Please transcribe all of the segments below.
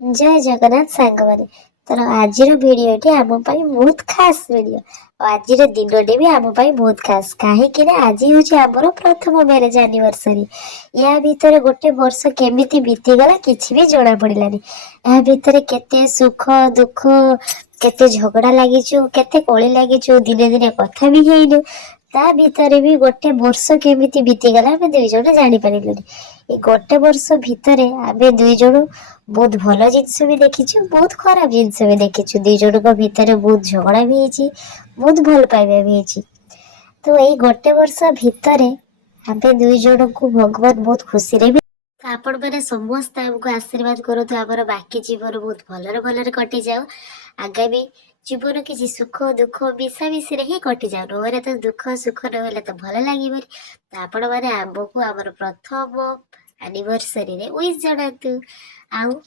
जय जगन्नाथ सांग माने तर आज भिडटी आम बहुत खास भिड आज दिन भी आम बहुत खास कहीं आज हूँ आमर प्रथम मैरेज एनिवर्सरी या भितर गोटे वर्ष केमिति बीतीगला किसी भी जना पड़ानी या भितर केते सुख दुख केते झगड़ा लगिचु केते कली लगिचु दिने दिने कथा भी हेनु ता भितर भी गोटे वर्ष केमिति बीतीगला आम दुई जण जानी पारिलुनी ए गोटे वर्ष भितर आम दुई जण बहुत भल जिनस भी देखीचु बहुत खराब जिनस भी देखीचु दी जन भितर बहुत झगड़ा भी होती बहुत भल पाइबा भी होती तो यही गोटे वर्ष भितर आम दुई जन को भगवान बहुत खुशी रे भी आपण मैंने समस्त आमको आशीर्वाद करतु आमर बाकी जीवन बहुत भलरे भलरे कटि जाओ आगामी जीवन किसी सुख दुख मिशामिशी ही कटि जाओ नहले तो दुख सुख नहले तो भल लगे आपण मैंने आमको आमर प्रथम एनिवर्सरी रे विश जनातु आउ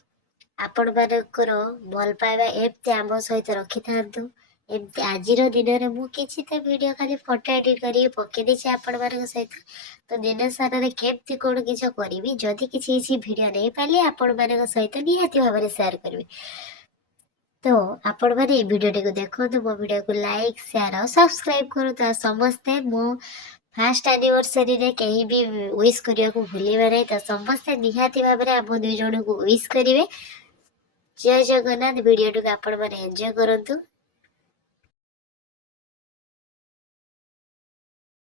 आपण मानकर भल पाइबा एमती आम सहित रखि थांतु एमती आज दिन में मु किसी तो वीडियो खाली फोटो एडिट कर पकई देछि आपण मान सहित तो दिन सारा केमती कौन किछ करी जदि किसी वीडियो नहीं पाइले आपण मान सहित निहाती भाव में शेयर करी तो आपण मैंने वीडियो को देखो मो वीडियो को लाइक शेयर और सब्सक्राइब करूँ समस्ते मो फास्ट एनिवर्सरी रे कहीं भी विश करने को भूलिबा नहीं तो समस्ते निहाती भाव में आम दुई जन को विश करेंगे जय जगन्नाथ वीडियो को आपण मैंने एंजॉय करंतु।